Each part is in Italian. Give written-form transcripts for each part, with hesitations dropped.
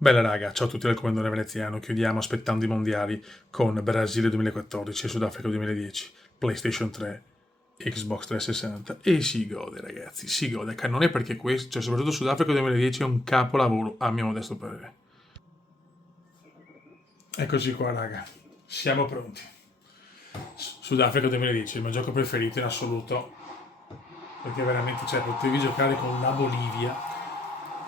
Bella raga, ciao a tutti dal Comandante Veneziano, chiudiamo aspettando i mondiali con Brasile 2014 e Sudafrica 2010, PlayStation 3, Xbox 360 e si gode ragazzi, si gode a cannone perché questo, cioè soprattutto Sudafrica 2010 è un capolavoro a mio modesto parere. Eccoci qua raga, siamo pronti. Sudafrica 2010, il mio gioco preferito in assoluto, perché veramente, cioè, potevi giocare con la Bolivia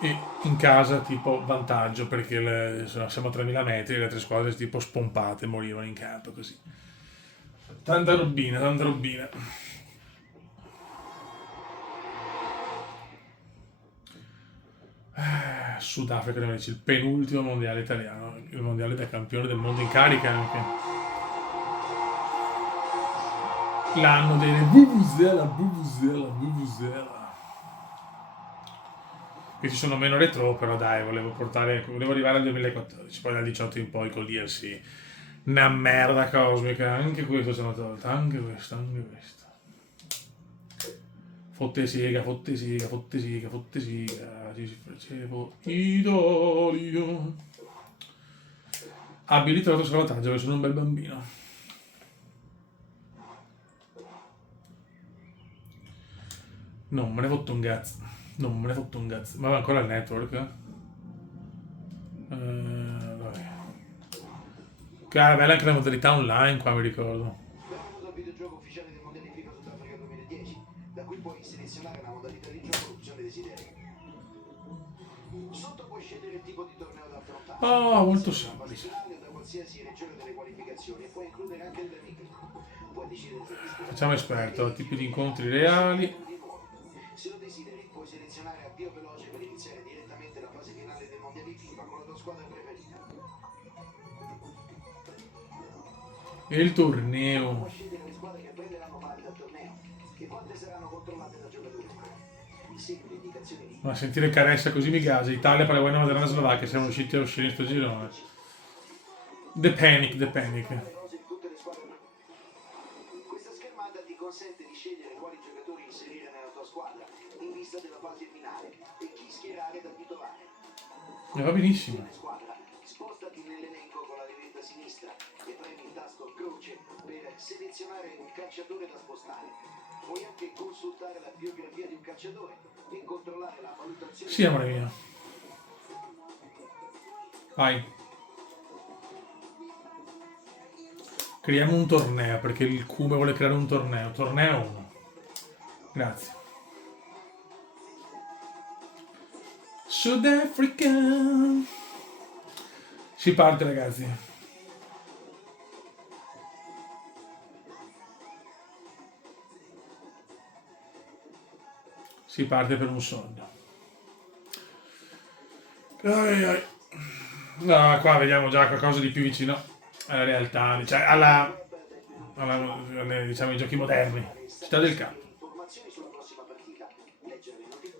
e in casa tipo vantaggio perché insomma, siamo a 3000 metri e le altre squadre tipo spompate morivano in campo così. Tanta robina, tanta robina. Sudafrica 2010, il penultimo mondiale italiano, il mondiale da campione del mondo in carica anche. L'anno delle Vuvuzela, Vuvuzela, Vuvuzela. Che ci sono meno retro, però dai, volevo arrivare al 2014, poi dal 18 in poi con l'IRC. Una merda cosmica, anche questo ce l'ho tolto, anche questo, anche questo. Fotte siga, fotte siga, fotte siga, fotte siga, ci facevo idolio. Abilitato salvataggio, perché sono un bel bambino. Non me ne fotto un cazzo, non me ne fotto un cazzo. Ma va ancora il network? Vabbè. Cara, bella anche la modalità online qua, mi ricordo. Benvenuto al videogioco ufficiale dei mondiali FIFA Sudafrica 2010, da cui puoi selezionare la modalità di gioco l'opzione desideri. Sotto puoi scegliere il tipo di torneo da affrontare. Ah, Può molto essere una fase semplice. finale o da qualsiasi regione delle qualificazioni e puoi includere anche delle amiche. Puoi decidere se Facciamo disputarlo con famiglia esperto, e tipi di amici incontri o insieme a reali. membri nuovi. Se lo desideri, puoi selezionare avvio veloce per iniziare direttamente la fase finale dei mondiali FIFA con la tua squadra preferita. E il Poi puoi torneo. scegliere le squadre che prenderanno parte al torneo e quante saranno controllate da giocatori umani. Segui le indicazioni lì. Ma sentire Caressa così mi gasa. Italia, Paraguay, Nuova Zelanda, Slovacchia. Siamo riusciti a uscire in sto girone. The Panic, The Panic. Le rose di tutte le squadre. Questa schermata ti consente di scegliere quali giocatori inserire nella tua squadra in vista della fase finale e chi schierare da titolare. E va benissimo. Nella squadra, spostati nell'elenco con la levetta sinistra e premi il tasto croce per selezionare un calciatore da spostare. Puoi anche consultare la biografia di un calciatore e controllare la valutazione Sì, amore mio. Vai. Creiamo un torneo, perché il Cume vuole creare un torneo. Torneo 1. Grazie. Sudafrica. Si parte, ragazzi. Si parte per un sogno. Ai, ai. No, qua vediamo già qualcosa di più vicino alla realtà, cioè diciamo, ai giochi moderni. Città del capo. informazioni sulla prossima partita. Leggere le notizie.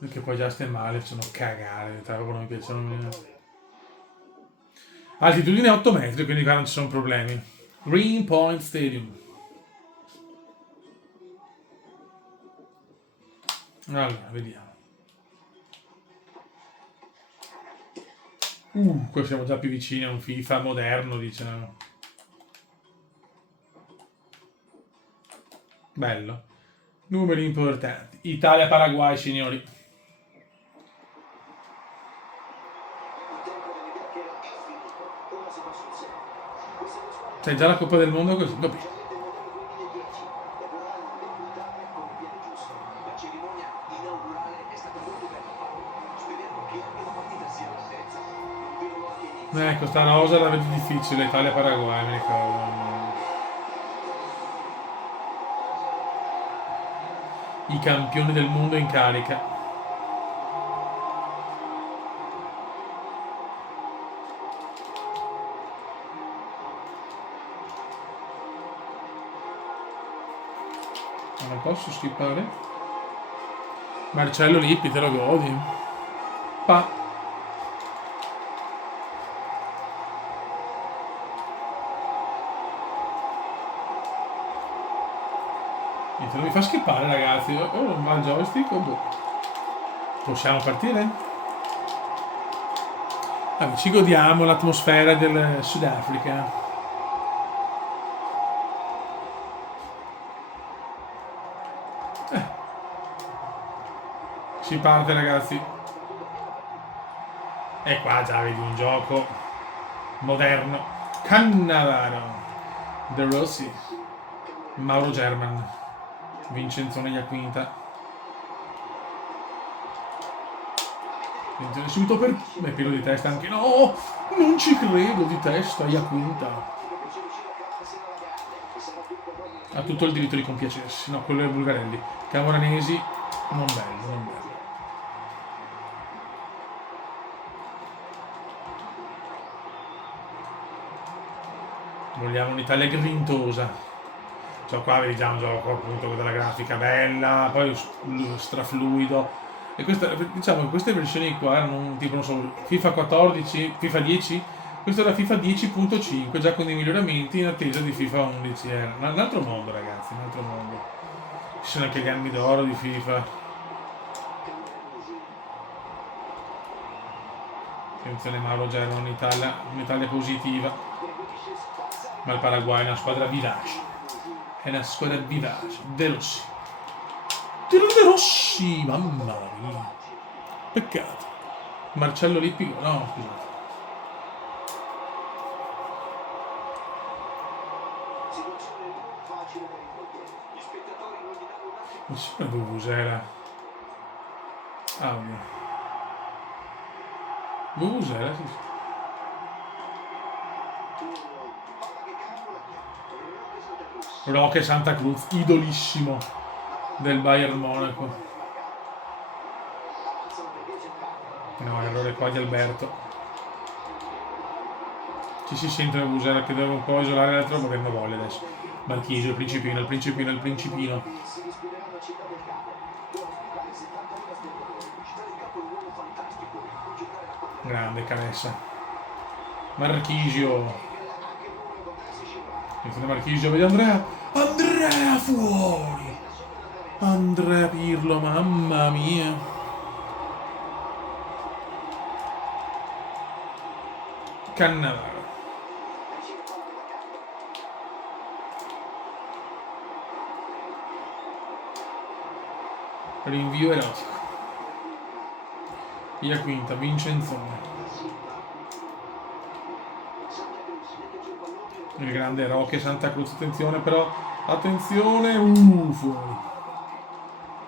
Perché poi già stai male, sono cagare, proprio non mi piacciono. Altitudine 8 metri, quindi qua non ci sono problemi. Greenpoint Stadium. Allora, vediamo. Qua siamo già più vicini a un FIFA moderno, diciamo. Bello. Numeri importanti. Italia-Paraguay, signori. Il tempo delle chiacchiere è finito. Ora si va sul serio. Queste due squadre C'è già la Coppa del Mondo così, va bene. ufficialmente il mondiale 2010 lavorarono debutare con il piede giusto. La cerimonia inaugurale è stata molto bella, Paolo. Speriamo che anche la partita sia all'altezza. Non vedo l'ora che inizi. Ecco, sta rosa la vedo difficile, Italia-Paraguay, mi ricordo. I campioni del mondo in carica. Ma non posso skippare? Marcello Lippi, te lo godi? Pa. Niente, non mi fa skippare ragazzi. Oh, non va il joystick o boh. Possiamo partire? Vabbè, ci godiamo l'atmosfera del Sudafrica. Si parte, ragazzi. E qua già vedi un gioco moderno. Cannavaro, De Rossi, Mauro German, Vincenzone Iaquinta. Attenzione subito per... Pilo di testa anche... No! Non ci credo, di testa, Iaquinta. Ha tutto il diritto di compiacersi. No, quello è Bulgarelli. Camoranesi, non bello, non bello. Vogliamo un'Italia grintosa. Cioè qua vedi già un gioco appunto con della grafica bella, poi strafluido. E questa, diciamo che queste versioni qua erano tipo, non so, FIFA 14, FIFA 10, questo era FIFA 10.5, già con dei miglioramenti in attesa di FIFA 11. Era un altro mondo, ragazzi, un altro mondo. Ci sono anche gli anni d'oro di FIFA. Attenzione Mauro German, un'Italia positiva. Ma il Paraguay è una squadra vivace. È una squadra vivace. De Rossi. Tiro De Rossi! Mamma mia. Peccato. Marcello Lippico. No, scusate. Nessuna Vuvuzela. Audio. Vuvuzela, sì. Roque Santa Cruz, idolissimo del Bayern Monaco. No, errore qua di Alberto. Ci si sente la Vuvuzela che deve un po' isolare l'altro, ma avendo voglia adesso. Marchisio, il principino, il principino, il principino. Grande Canessa. Marchisio. Attenzione Marchisio, vedi Andrea. Andrea fuori. Andrea Pirlo, mamma mia. Cannavaro. Rinvio erotico. Iaquinta, Vincenzone. Il grande Roque Santa Cruz, attenzione però, attenzione, fuori.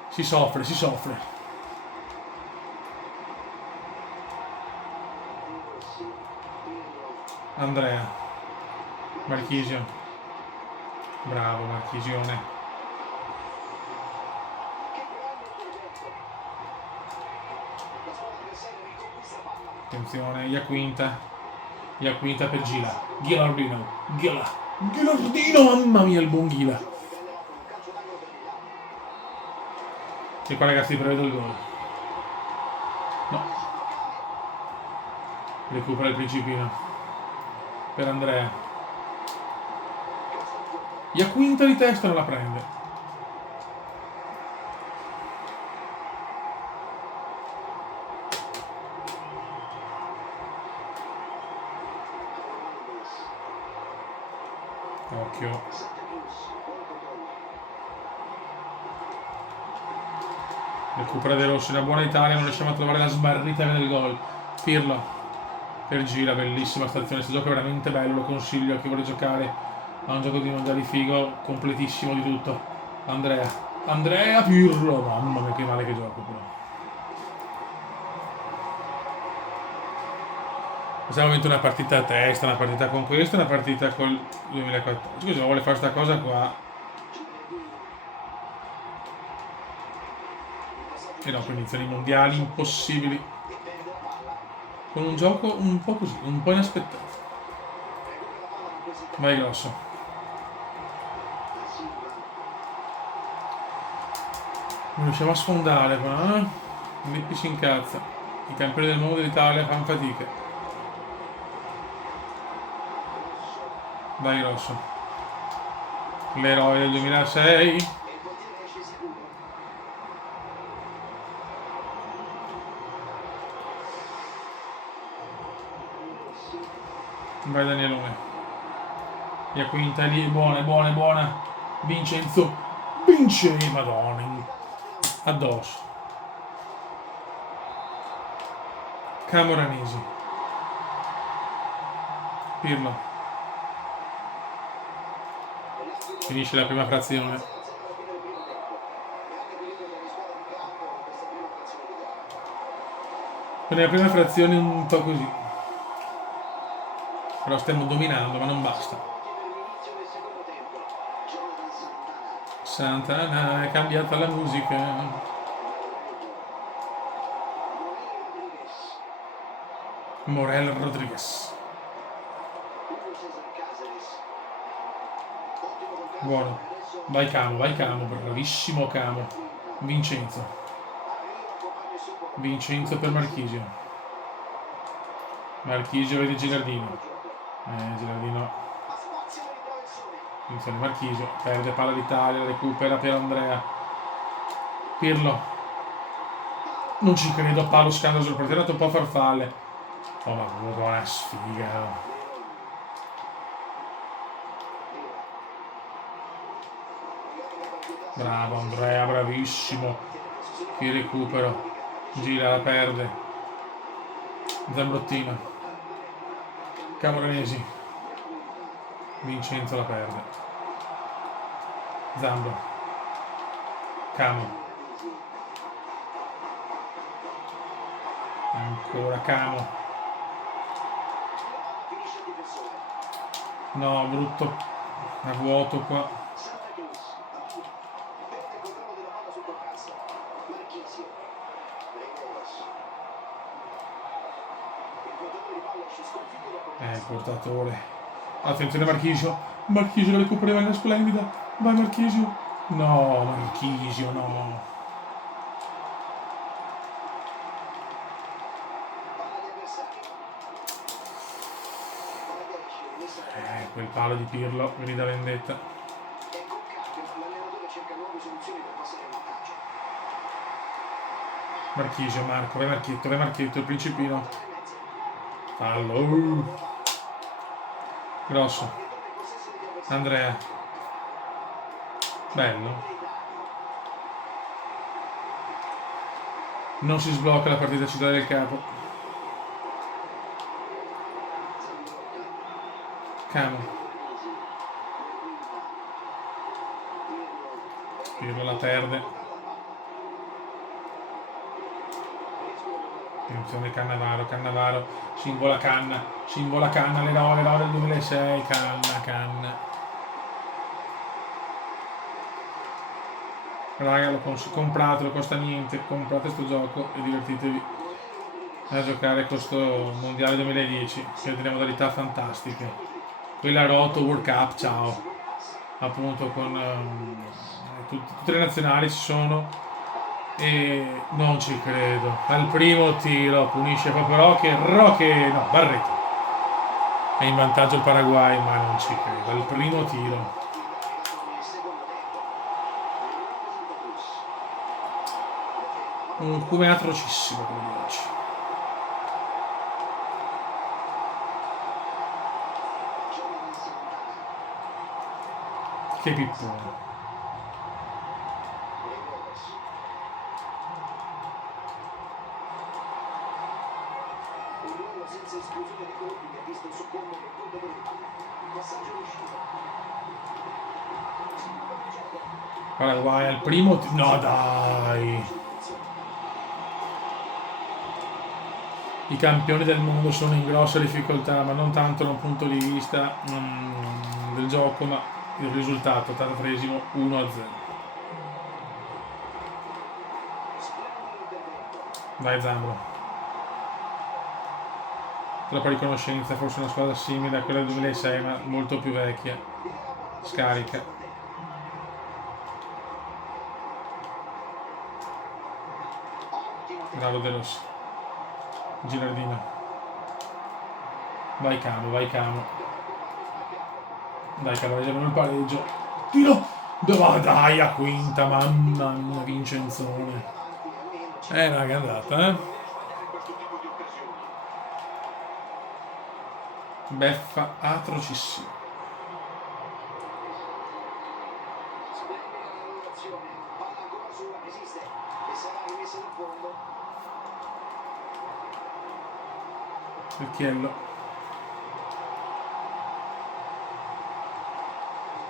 Si soffre, si soffre. Andrea. Marchisio. Bravo Marchisione. Attenzione, Iaquinta per Gila. Ghilardino, Ghilardino, mamma mia il buon Ghila. E qua ragazzi prevedo il gol. No. Recupera il principino. Per Andrea. Iaquinta di testa non la prende. Occhio. Recupera De Rossi, una buona Italia, non riusciamo a trovare la sbarrita del gol. Pirlo per Gira, bellissima stazione, questo gioco è veramente bello, lo consiglio a chi vuole giocare a un gioco di mondiali figo, completissimo di tutto. Andrea Pirlo, mamma mia che male che gioco però. Abbiamo vinto una partita a testa, una partita con questo, una partita col 2014. Cosa vuole fare sta cosa qua? E no, condizioni mondiali impossibili. Con un gioco un po' così, un po' inaspettato. Vai grosso. Non riusciamo a sfondare qua, eh? Lippi si incazza. I campioni del mondo dell'Italia fanno fatica. Dai grosso. L'eroe del 2006. Vai Danielone. E a quinta è lì, buona, buona, buona. Vincenzo. Vince, madonna. Addosso. Camoranesi. Pirlo. Finisce la prima frazione. Nella prima frazione un po' così. Però stiamo dominando, ma non basta. Santana, è cambiata la musica. Morel Rodriguez. Buono. Vai Camo, bravissimo Camo. Vincenzo. Vincenzo per Marchisio. Marchisio vede Gilardino. Gilardino. Attenzione Marchisio. Perde palla d'Italia, recupera per Andrea. Pirlo. Non ci credo, palo scandalo sul portiere, è andato un po' farfalle. Oh ma buona sfiga. Bravo Andrea, bravissimo. Che recupero. Gira, la perde. Zambrottina. Camoranesi. Vincenzo la perde. Zambro. Camo. Ancora Camo. No, brutto. A vuoto qua. Il portatore. Attenzione Marchisio. Marchisio la recupera in maniera splendida. Vai Marchisio. No, Marchisio no. Quel palo di Pirlo, grida vendetta. Marchisio, Marco, vai Marchetto, il principino. Fallo. Grosso. Andrea. Bello. Non si sblocca la partita Città del Capo. Camo. Pirlo la perde. Attenzione Cannavaro, Cingola Canna, le robe del 2006, Canna. Raga, compratelo, costa niente, comprate sto gioco e divertitevi a giocare questo mondiale 2010, che ha delle modalità fantastiche. Quella Roto World Cup, ciao. Appunto con tutte le nazionali ci sono. E non ci credo. Al primo tiro punisce proprio Roche, no, Barreto. È in vantaggio il Paraguay, ma non ci credo. Al primo tiro. Un come atrocissimo quello di oggi. Che pippone. Paraguay al primo. No dai. I campioni del mondo sono in grossa difficoltà, ma non tanto da un punto di vista del gioco, ma il risultato, 83esimo, 1-0. Vai Zambro. Troppa riconoscenza, forse una squadra simile a quella del 2006, ma molto più vecchia. Scarica. Bravo De Rossi. Gilardino. Vai Camo. Dai Camo, leggiamo il pareggio. Tiro! Dai, a quinta, mamma mia, Vincenzone. Raga, è andata, Beffa atrocissima. Splendida la lavorazione. Palla ancora sua, resiste e sarà rimessa in fondo. Vecchiello.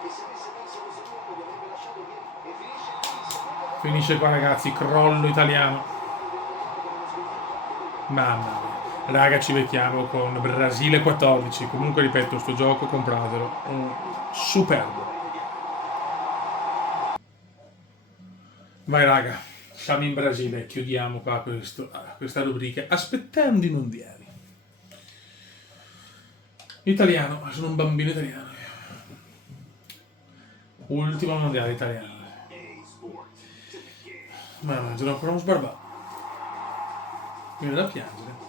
E se avesse perso questo colpo che avrebbe lasciato via e finisce qui. Finisce qua ragazzi, crollo italiano. Mamma mia. Raga, ci becchiamo con Brasile 14. Comunque ripeto, sto gioco compratelo. Superbo. Vai raga, siamo in Brasile, chiudiamo qua questa rubrica aspettando i mondiali. Italiano, sono un bambino italiano. Ultimo mondiale italiano. Ma ce l'ho ancora uno sbarbato. Mi viene da piangere.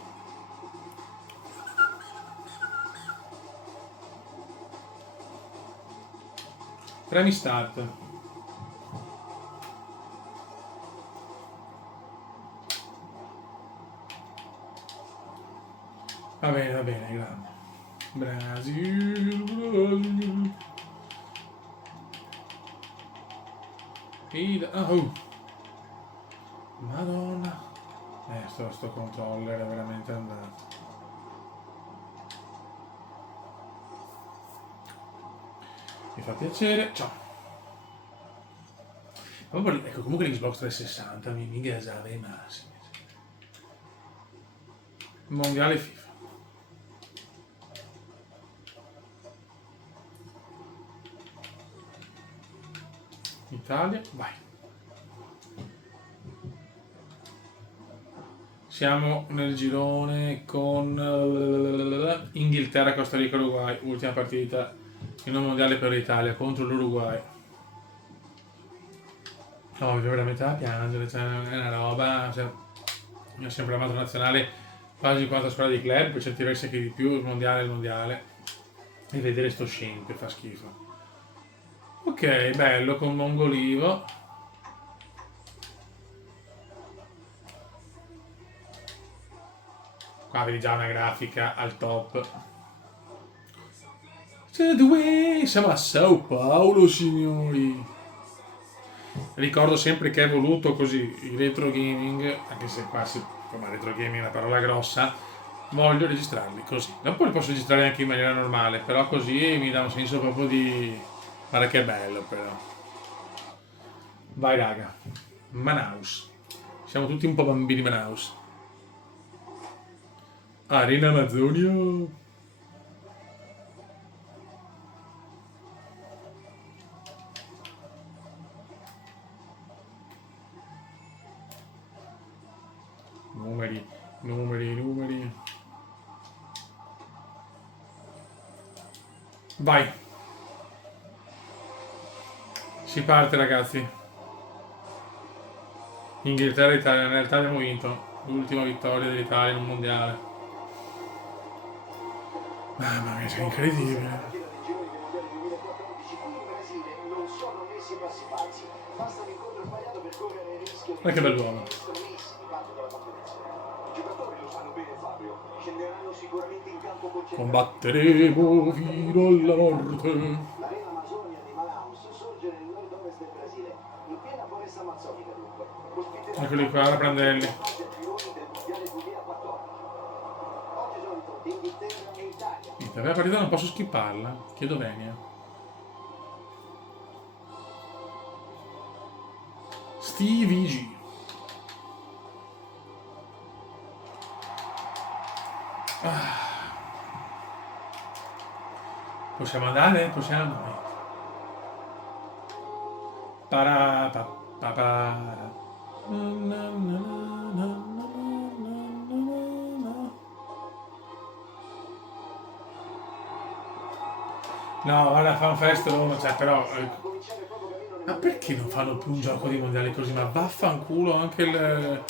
Premi start. Va bene, grande. Brasile. Oh. Madonna. Sto controller è veramente andato. Mi fa piacere. Ciao. Ecco, comunque l'Xbox 360 mi gasava i massimi. Mondiale FIFA. Italia, vai. Siamo nel girone con Inghilterra, Costa Rica, Uruguay. Ultima partita in un mondiale per l'Italia contro l'Uruguay. No, mi viene veramente da piangere, cioè, è una roba. Cioè, io ho sempre amato nazionale quasi quanto squadra di club, per certi versi anche di più, il mondiale. E vedere sto scempio fa schifo. Ok, bello con Mongolivo. Qua vedi già una grafica al top. Siamo a Sao Paolo, signori. Ricordo sempre che è voluto così il retro gaming, anche se qua retro gaming è una parola grossa, voglio registrarli così. Dopo li posso registrare anche in maniera normale, però così mi dà un senso proprio di... Guarda che bello però. Vai raga. Manaus. Siamo tutti un po' bambini Manaus. Arena Amazzonia. Numeri. Vai. Si parte ragazzi. Inghilterra e Italia. Nell'Italia abbiamo vinto. L'ultima vittoria dell'Italia in un mondiale. Mamma mia, sei incredibile. Ma che bell'uomo. Combatteremo fino alla morte. L'arena Amazzonia di Manaus sorge nel nord-ovest del Brasile, in piena foresta amazzonica dunque. Eccoli qua, la prandelli. Oggi sono di fronte Inghilterra e Italia. Per la partita non posso skipparla. Chiedo venia. Stevie G. Possiamo andare? Possiamo? No, guarda, fa un festival, cioè, però... Ma perché non fanno più un gioco di mondiali così? Ma vaffanculo anche il...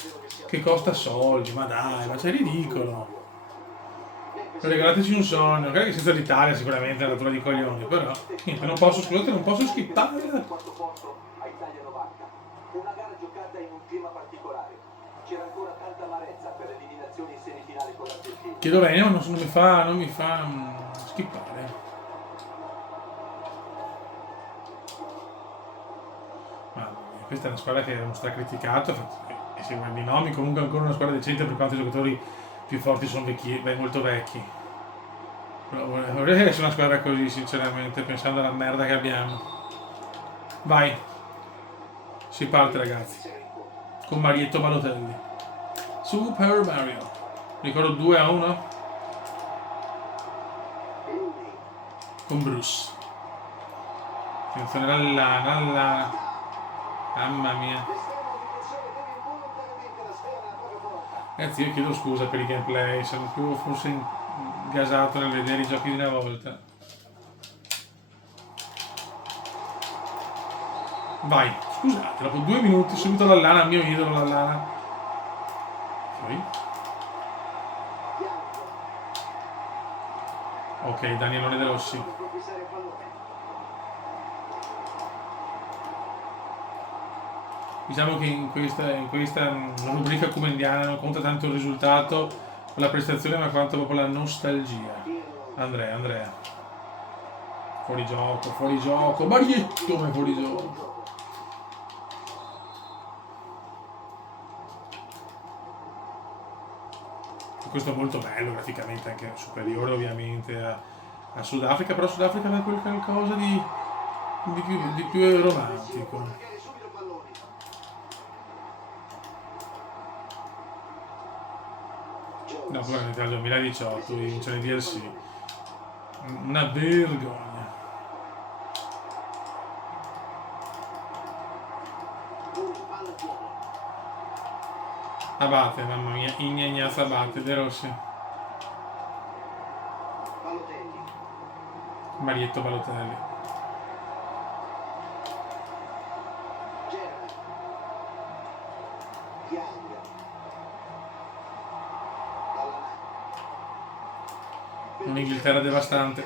che costa soldi, ma dai, ma c'è ridicolo. Regalateci un sogno, magari che senza l'Italia sicuramente è una rottura di coglioni, però niente, non posso, scusate, non posso skippare. Quarto posto a Italia 90. Una gara giocata in un clima particolare. C'era ancora tanta amarezza per l'eliminazione in semifinale con l'Argentina. Chiedo bene, ma non mi fa skippare. Ma questa è una squadra che è uno stracriticato e se guardi i nomi comunque ancora una squadra decente per quanto i giocatori più forti sono vecchi, beh, molto vecchi. Però vorrei essere una squadra così, sinceramente, pensando alla merda che abbiamo. Vai. Si parte, ragazzi. Con Marietto Balotelli. Super Mario. Ricordo 2-1. Con Bruce. Attenzione Lallana. Mamma mia. Ragazzi, io chiedo scusa per i gameplay, sono più forse ingasato nel vedere i giochi di una volta. Vai, scusate, dopo 2 minuti subito Lallana, mio idolo Lallana. Poi. Ok, Danielone De Rossi. Diciamo che in questa rubrica comendiana non conta tanto il risultato o la prestazione, ma quanto proprio la nostalgia. Andrea. Fuori gioco. Marietto, ma è fuori gioco. Questo è molto bello, graficamente anche superiore ovviamente a Sudafrica, però Sudafrica aveva quel qualcosa di più romantico. No, probabilmente nel 2018 vincere i DLC. Una vergogna. Abate, mamma mia, Ignazio Abate, De Rossi. Marietto Balotelli. Un'Inghilterra devastante.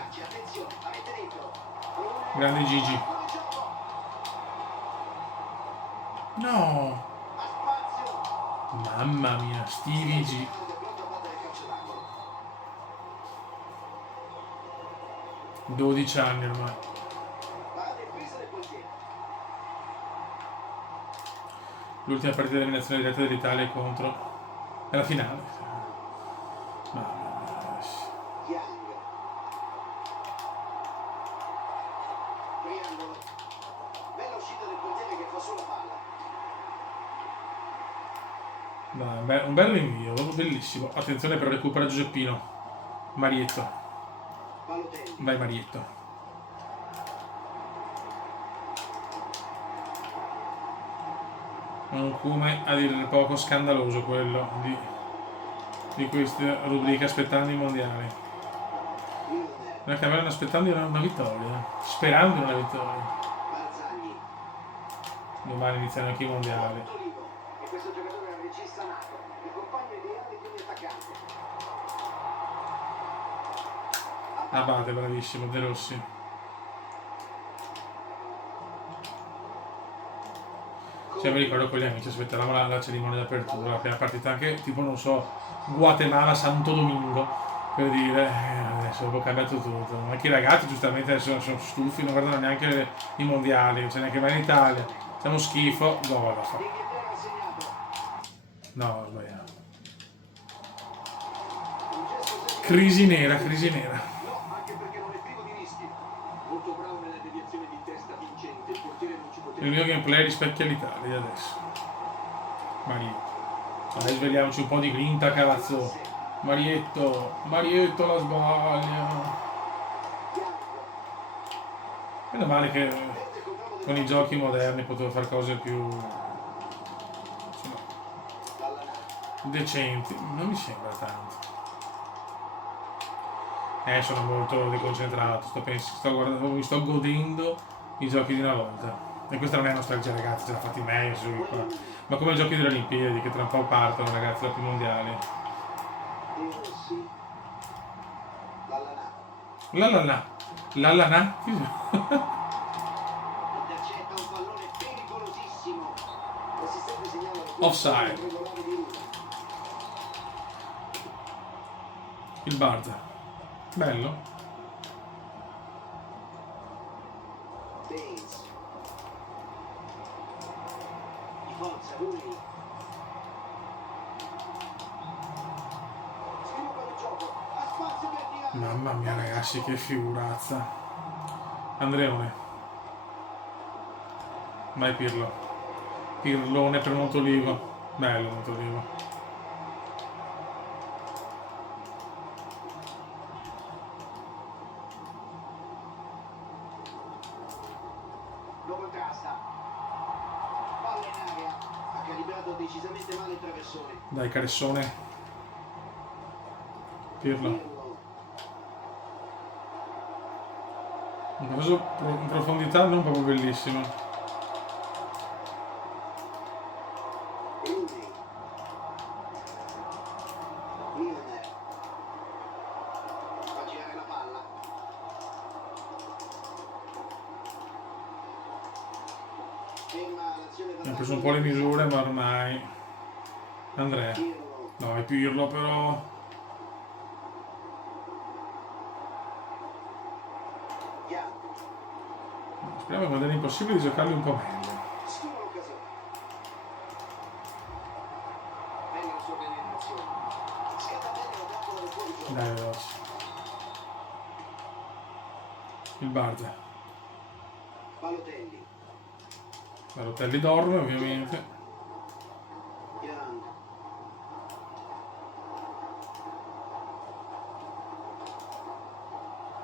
Grande Gigi. No! Mamma mia, Stevie G. Dodici anni ormai. L'ultima partita di eliminazione diretta dell'Italia contro. È la finale. Mamma mia. Un bel rinvio, bellissimo. Attenzione però, recupera Giuseppino. Marietto. Vai Marietto. Un come a dire poco scandaloso quello di questa rubrica aspettando i mondiali. Noi che aspettando una vittoria, sperando in una vittoria. Domani iniziano anche i mondiali. Abate, bravissimo, De Rossi. Cioè, mi ricordo con gli amici, aspettavamo la cerimonia d'apertura, la prima partita anche, tipo, non so, Guatemala, Santo Domingo, per dire, adesso dopo è cambiato tutto. Anche i ragazzi, giustamente, adesso sono stufi, non guardano neanche i mondiali, non c'è neanche mai in Italia. Siamo schifo, gol. No, ho sbagliato. Crisi nera. Il mio gameplay rispecchia l'Italia di adesso. Marietto. Adesso svegliamoci un po' di grinta, cazzo. Marietto la sbaglia. Meno male che con i giochi moderni potevo fare cose più, insomma, decenti. Non mi sembra tanto. Sono molto deconcentrato. Mi sto godendo i giochi di una volta. E questa non è nostalgia, ragazzi, ce l'ha fatti meglio qua. Ma come i giochi delle Olimpiadi che tra un po' partono, ragazzi, dopo i mondiali. Lallana? Offside. Il Barza. Bello. Baines. Di forza, lui. Sviluppa il gioco. Ha spazio per tirare. Mamma mia ragazzi, che figurazza. Andreone. Vai Pirlo. Pirlone per Montolivo. Bello Montolivo. Lo contrasta. Palla in area. Ha calibrato decisamente male il traversone. Dai Caressone. Pirlo. Pirlo. Un preso in profondità non proprio bellissimo. Rooney. Milner. Fa girare la palla. Ferma l'azione Abbiamo d'attacco. preso un po' le misure, ma ormai. Andrea. Pirlo. No, è Pirlo però. Young. Speriamo che non è impossibile di giocarli un po' meglio. Stima l'occasione. Bella la sua penetrazione. Scatta bene la trappola del fuorigioco. Dai veloce. Il Barza. Balotelli. Balotelli dorme ovviamente. Young.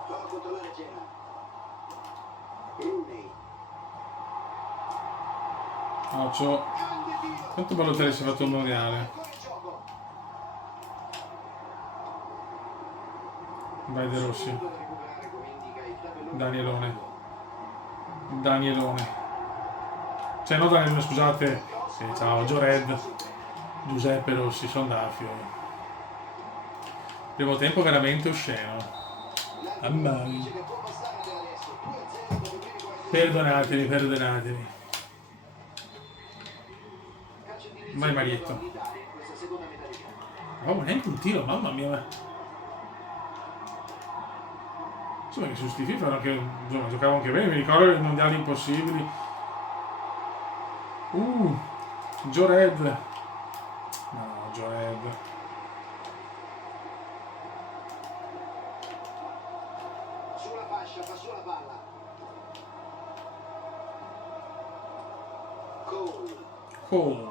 Va a controllare Gerrard. Rooney. Occhio. Grande tiro. Quanto Balotelli si è fatto un mondiale? Ancora il gioco. Vai De Rossi. Punto da recuperare, come indica il tabellone. Danielone. Danielone. Cioè no Danielone, scusate. Ciao Giored. Giuseppe Rossi, sono Daffio. Primo tempo veramente osceno. Mamma mia. Dice che può passare da adesso. 2-0 dopo i primi 45. Perdonatemi, perdonatemi. Calcio di Vai, inizio Marietto. da militare in questa seconda metà di campo. Oh, neanche un tiro, mamma mia. Insomma che su sti FIFA anche, insomma, giocavo anche bene, mi ricordo i mondiali impossibili. Jored. No, Jored. Sulla fascia, fa sulla palla. Cole. Oh,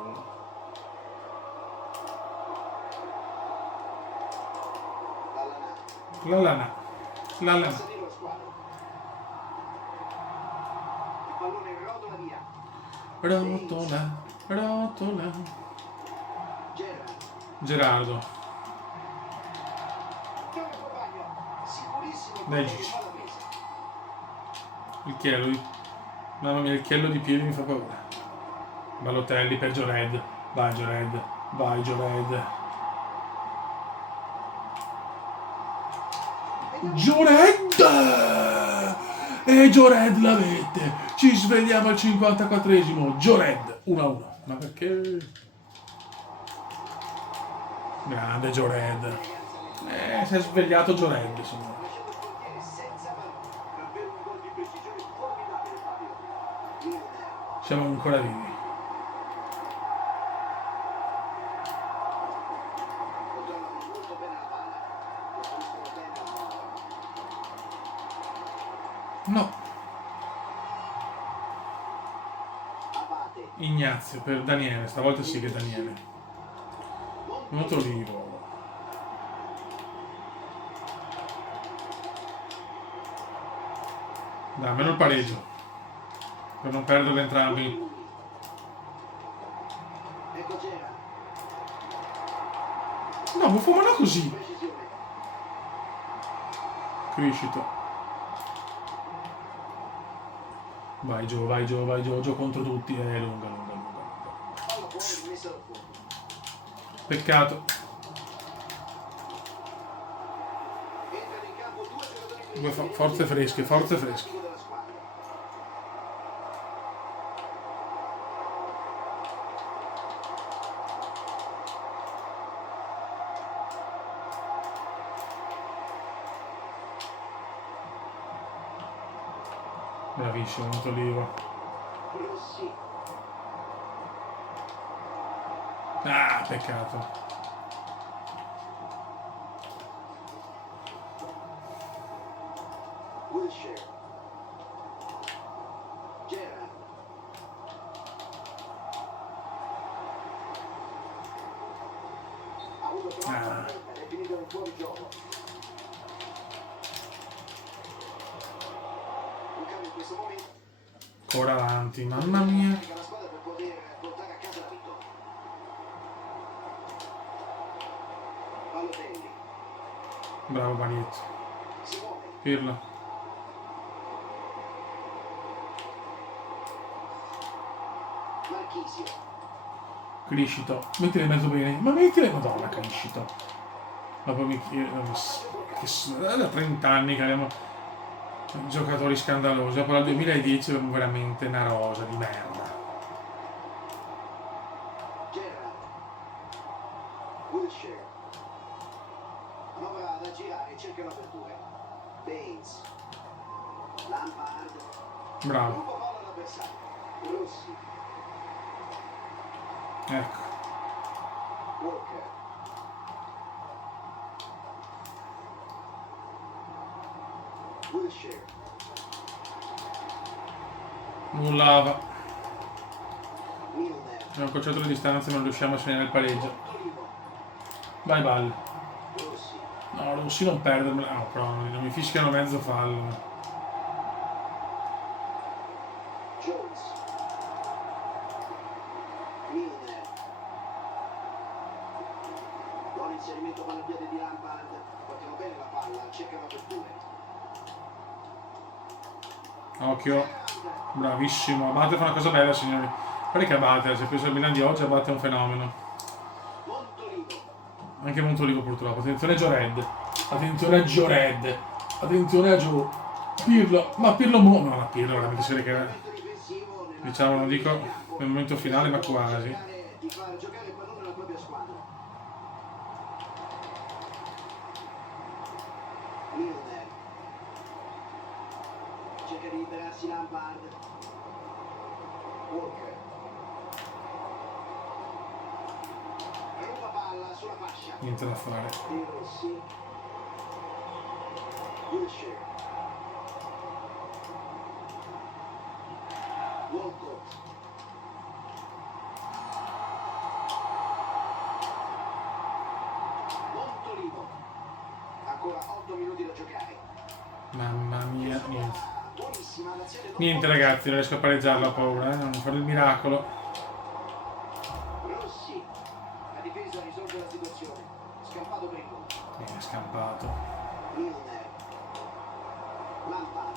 Lallana. la lana. La lana. Passa dietro la squadra. Il pallone rotola via. Rotola, rotola. Gerrard. Gerardo. Che compagno. Sicurissimo Dai, quello che Gigi. fa la presa. Il chiello di... Mamma mia, il chiello di piedi mi fa paura. Balotelli per Jored. Vai Jored. Vai Jored. Jored! E Jored la mette. Ci svegliamo al 54esimo. Jored 1-1. Ma perché? Grande Jored. Si è svegliato Jored, insomma. Lasciato il portiere senza pallone. Davvero un gol di precisione formidabile, Fabio. Milner. Siamo ancora vivi. Controllano molto bene la palla. Costruiscono bene la manovra. No. Abate. Ignazio per Daniele. Stavolta sì che è Daniele. Montolivo. Dai, almeno il pareggio. Per non perdere entrambi. Ecco Gerrard. No, Buffon, ma non così. Precisione. Criscito. Vai Gio, vai Gio, vai Gio, Gio contro tutti. Lunga, lunga, lunga, lunga. Palla fuori, rimessa dal fondo. Peccato. Entrano in campo due giocatori Due freschi. forze fresche, forze fresche. Della squadra. Bravissimo, Montolivo. Rossi, Ah, peccato. Wilshire, Gerard, ha avuto troppa fretta, è finito nel fuori gioco. Un cambio in questo momento. Ancora avanti, mamma mia. La squadra per poter portare a casa la vittoria. Balotelli, Bravo Banietto. si muove, Pirlo. Marchisio, Criscito. Mettile in mezzo bene. Ma mettile... Madonna, Criscito. Ma poi da 30 anni che abbiamo giocatori scandalosi. Dopo dal 2010 abbiamo veramente una rosa di merda. Gerard, Wilshire, manovra da girare, cerca l'apertura. Baines, Lampard, Bravo. ruba palla all'avversario. Rossi, Ecco. Walker, Wilshire, Nullava. Milner, Abbiamo accorciato le distanze ma non riusciamo a segnare il pareggio. Montolivo, Vai Ball. Rossi, No, Rossi non perdermela. No, però non mi fischiano mezzo fallo. Jones, Milner, buon inserimento con il piede di Lampard, portano bene la palla, cerca l'apertura. Occhio. Bravissimo. Abate fa una cosa bella, signori. Guarda che Abate, se penso al Milan di oggi, Abate è un fenomeno. Montolivo, Anche Montolivo purtroppo. Attenzione a Giored. Attenzione a Giored. Attenzione a Gio. Pirlo. Ma Pirlo no, ma Pirlo veramente si vede che era, momento difensivo nella diciamo, non dico campo. nel momento finale, ma quasi. Cercare di far giocare il pallone alla propria squadra. Milner, cerca di liberarsi Lampard. Walker, ruba palla sulla fascia. Niente da fare. De Rossi, Wilshire, Walcott, Montolivo, ancora 8 minuti da giocare. Mamma mia, niente. Buonissima l'azione. Niente ragazzi, non riesco a pareggiarla, ho paura, non fare il miracolo. Rossi, la difesa risolve la situazione. Scampato per il gol. Viene scampato. Milner, Lampard,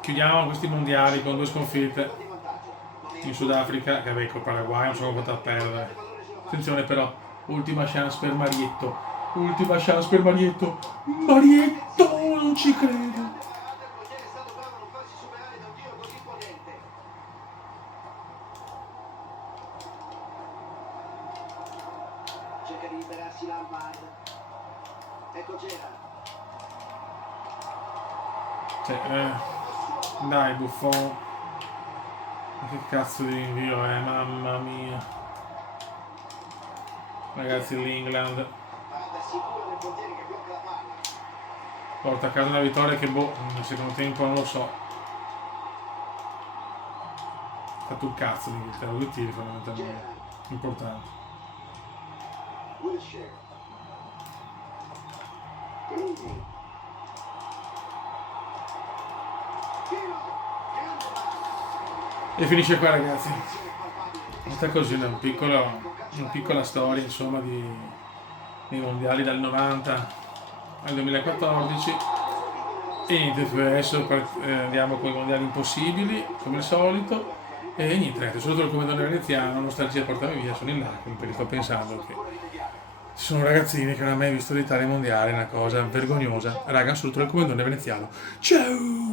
Chiudiamo questi mondiali con 2 sconfitte di vantaggio. Non è in Sudafrica, che vabbè, col Paraguay non sono fatto a perdere. pallone sulla fascia. Attenzione però, ultima chance per Marietto. Ultima chance per Marietto. Marietto, non ci credo. Grande parata, il portiere è stato bravo a non farsi superare da un tiro così potente. Cerca di liberarsi Lampard. Ecco Gerard. Cioè, dai Buffon. Ma che cazzo di invio è, mamma mia. Ragazzi, l'England Parata sicura del portiere che blocca la palla. porta a casa una vittoria che, boh, nel secondo tempo non lo so. Ha fatto un cazzo l'Inghilterra, 2 tiri fondamentalmente. Gerard, Importante. Wilshire, Rooney, Pirlo, grande parata. E finisce qua ragazzi. Azione palpabile. Questa è così una piccola storia insomma dei mondiali dal 90 al 2014 e niente, adesso andiamo con i mondiali impossibili come al solito e niente, ragazzi, saluto il comandante veneziano, nostalgia portami via, sono in lacrime perché sto pensando che ci sono ragazzini che non hanno mai visto l'Italia mondiale, è una cosa vergognosa. Raga, saluto il comandante veneziano, ciao!